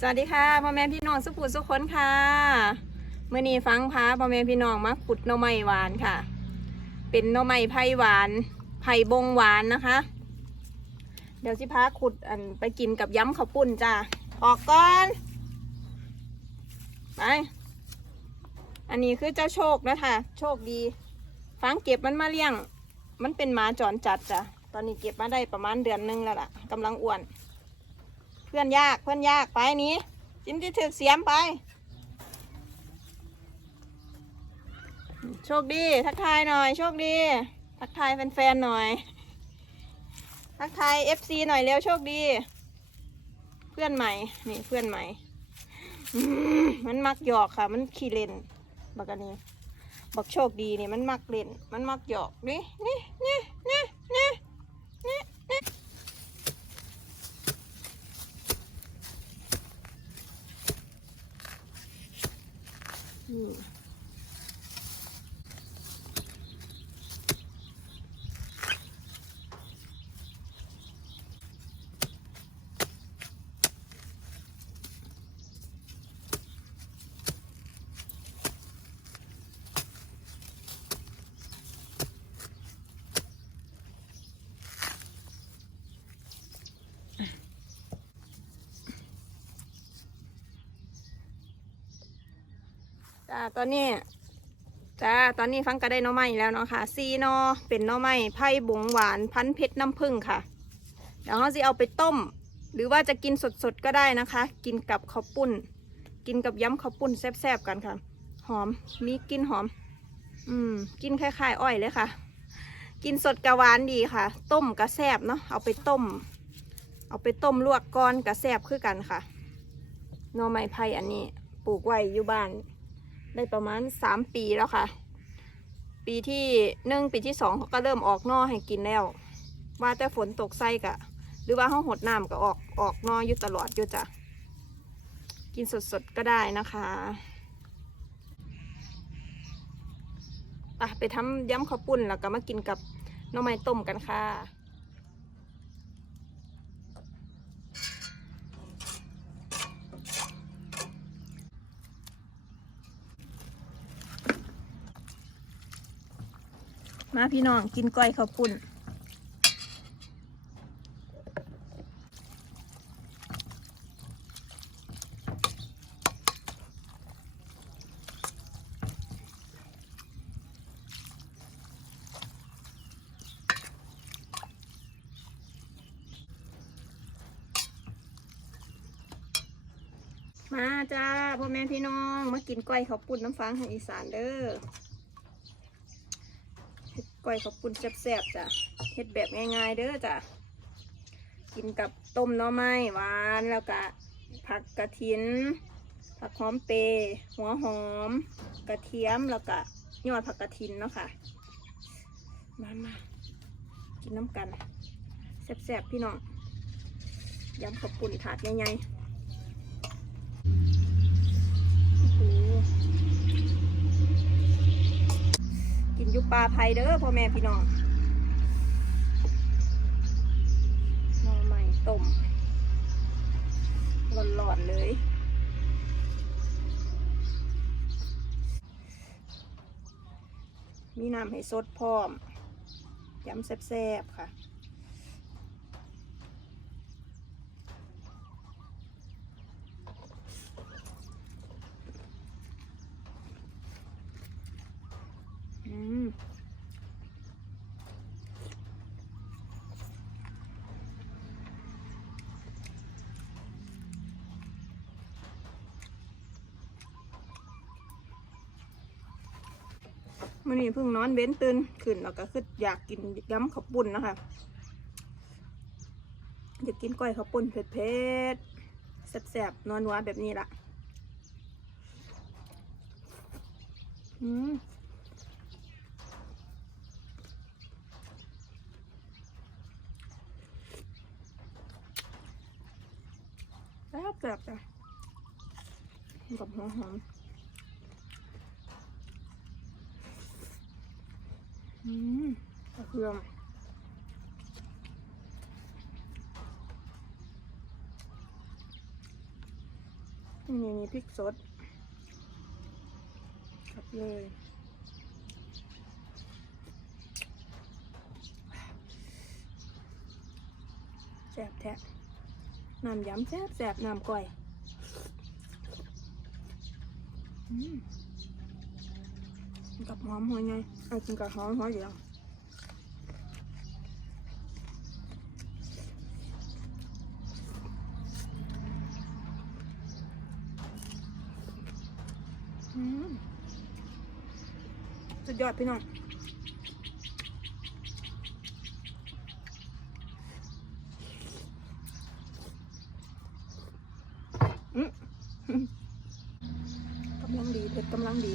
สวัสดีค่ะพ่อแม่พี่น้องสุขุมสุขคนค่ะเมื่อนี้ฟังพาพ่อแม่พี่น้องมาขุดหน่อไม้หวานค่ะ เป็นหน่อไม้ไผ่หวานไผ่บงหวานนะคะ เดี๋ยวสิพาขุดอันไปกินกับย้ำข้าวปุ้นจ้าออกก่อนไปอันนี้คือเจ้าโชคนะคะโชคดีฟังเก็บมันมาเลี้ยง มันเป็นหมาจรจัดจ้ะตอนนี้เก็บมาได้ประมาณเดือนหนึงแล้วล่ะกำลังอ้วน เพื่อนยากเพื่อนยากไปนี้จิ้มที่ถือเสียมไป โชคดี ทักทายหน่อย โชคดี ทักทายแฟนๆหน่อย ทักทายเอฟซีหน่อยเร็วโชคดี เพื่อนใหม่ นี่เพื่อนใหม่ มันมักหยอกค่ะ มันขี้เล่นบักอันนี้บักโชคดีนี่มันมักเล่น มันมักหยอกนี่นี่นี่นี่นี่ อืม จ้าตอนนี้จ้าตอนนี้ฟังก็ได้น้อไม้แล้วเนาะค่ะซีนอเป็นน้อไม้ไผ่บงหวานพันเพชรน้ำผึ้งค่ะ เดี๋ยวเราจะเอาไปต้ม หรือว่าจะกินสดๆก็ได้นะคะ กินกับข้าวปุ้น กินกับย้ำข้าวปุ้นแซ่บๆกันค่ะ หอมมีกลินหอม อืมกินคล้ายๆ อ้อยเลยค่ะ กินสดกะหวานดีค่ะ ต้มกะแซ่บเนาะเอาไปต้ม เอาไปต้มลวกก้อนกะแซ่บคือกันค่ะนอไม้ไผ่อันนี้ปลูกไว้อยู่บ้าน ได้ประมาณสามปีแล้วค่ะ ปีที่หนึ่งปีที่สองเขาก็เริ่มออกนอให้กินแล้ว ว่าแต่ฝนตกไส้กะ หรือว่าห้องหดน้ำก็ออกออกนออยู่ตลอดอยู่จ้ะ กินสดๆก็ได้นะคะไปไปทำย้ำข้าวปุ้นแล้วก็มากินกับน้องไม้ต้มกันค่ะ มาพี่น้องกินก้อยข้าวปุ้นมาจ้าพ่อแม่พี่น้อง มากินก้อยข้าวปุ้นน้ำฟังทางอีสานเด้อ ก้อยข้าวปุ้นแซ่บๆจ้ะเฮ็ดแบบง่ายๆเด้อจ้ะกินกับต้มหน่อไม้หวานแล้วก็ผักกระถิน ผักหอมเปย์หัวหอม กระเทียมแล้วก็ยอดผักกระถินเนาะค่ะมามากินน้ำกันแซ่บๆพี่น้องยำข้าวปุ้นถาดใหญ่ๆโอ้โห กินยุปลาไผ่เด้อพ่อแม่พี่น้องหน่อไม้ต้มหลอนๆเลยมีน้ำให้สดพร้อมยำแซ่บๆค่ะ อืม มื่อนี้เพิ่งนอนเว้นตื่นขึ้นแล้วก็คืออยากกินย้ำข้าวปุ้นนะคะอยากกินก้อยข้าวปุ้นเผ็ดๆแซ่บๆนัวแบบนี้ละอืมแซ่บๆจ้ะกับหัวหอม อืมกระเทียมนี่นี่พริกสดครับเลยแซ่บแท้น้ำยำแซ่บแซ่บน้ำก้อย อืม กินกับหอมหัวไงเอากินกับหอมหัวเดียวสุดยอดพี่น้องกำลังดีเผ็ดกำลังดี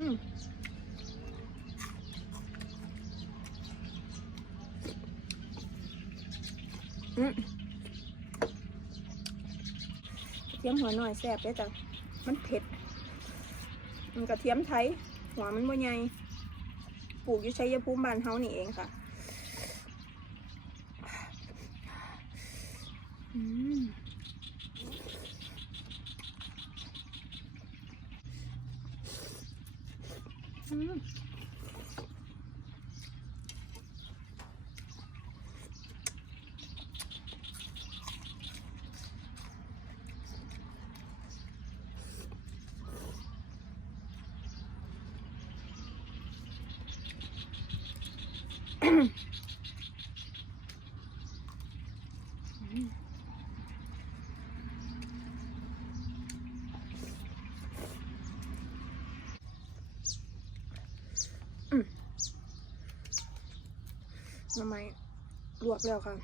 เทียมหัวหน่อยแซ่บได้จ้ะมันเผ็ด มันกระเทียมไทย หัวมันบ่ใหญ่ปลูกอยู่ชัยภูมิบ้านเฮานี่เองค่ะ อืม อืมหน้ำไม้ ลวกแล้วค่ะ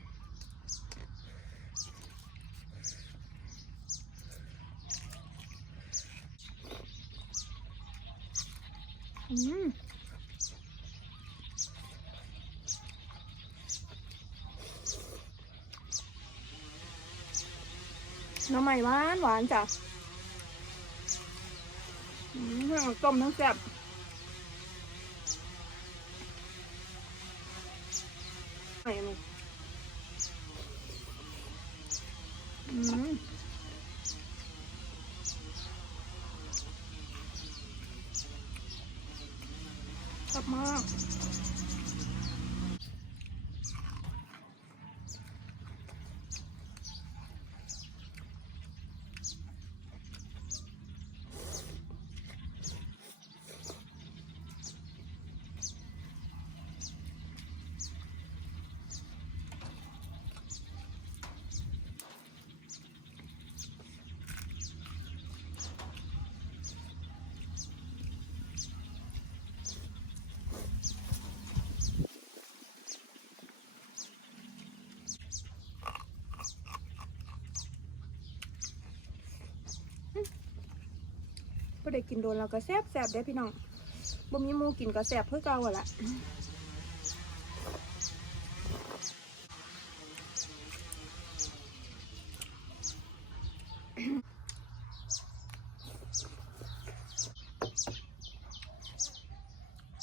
อืมน้ำไม้หวานหวานจ้ะอืมทั้งต้มทั้งแซ่บไหนมึงอืมชอบ มาก ได้กินโดนแล้วก็แซ่บแซ่บได้พี่น้องบ่มีมูกินก็แซ่บเพื่อเก่าอะละ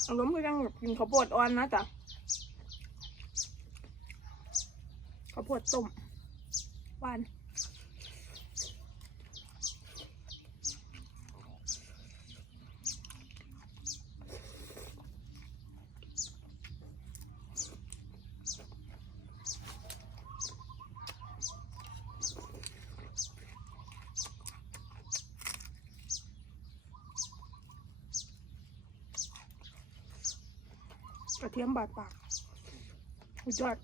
อารมณ์คือยังกินข้าวโพดอ่อนนะจ๊ะข้าวโพดต้มหวาน กระเทียมบาดปากสุดยอด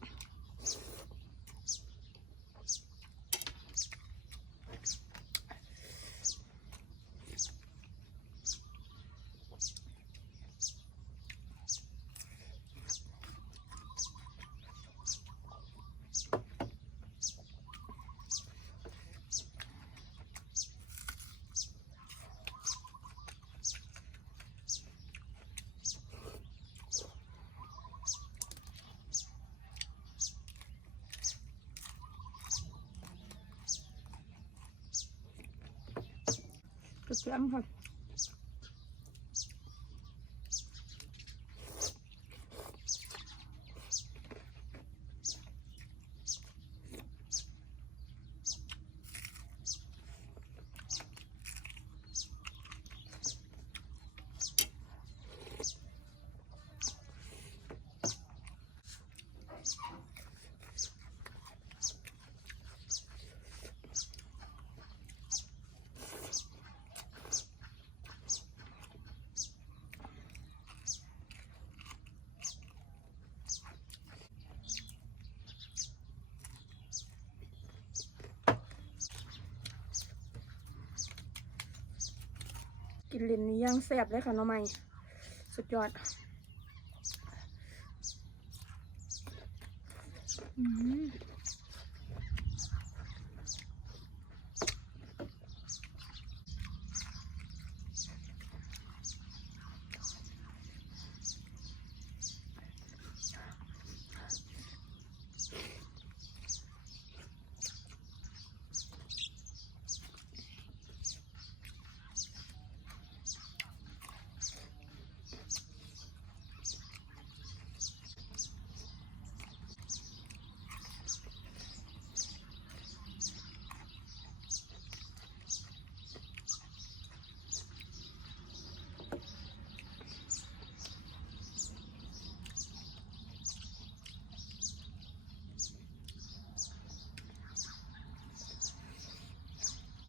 เสี นลินนี่ย่างแซ่บเลยค่ะน้องใหม่สุดยอด อืม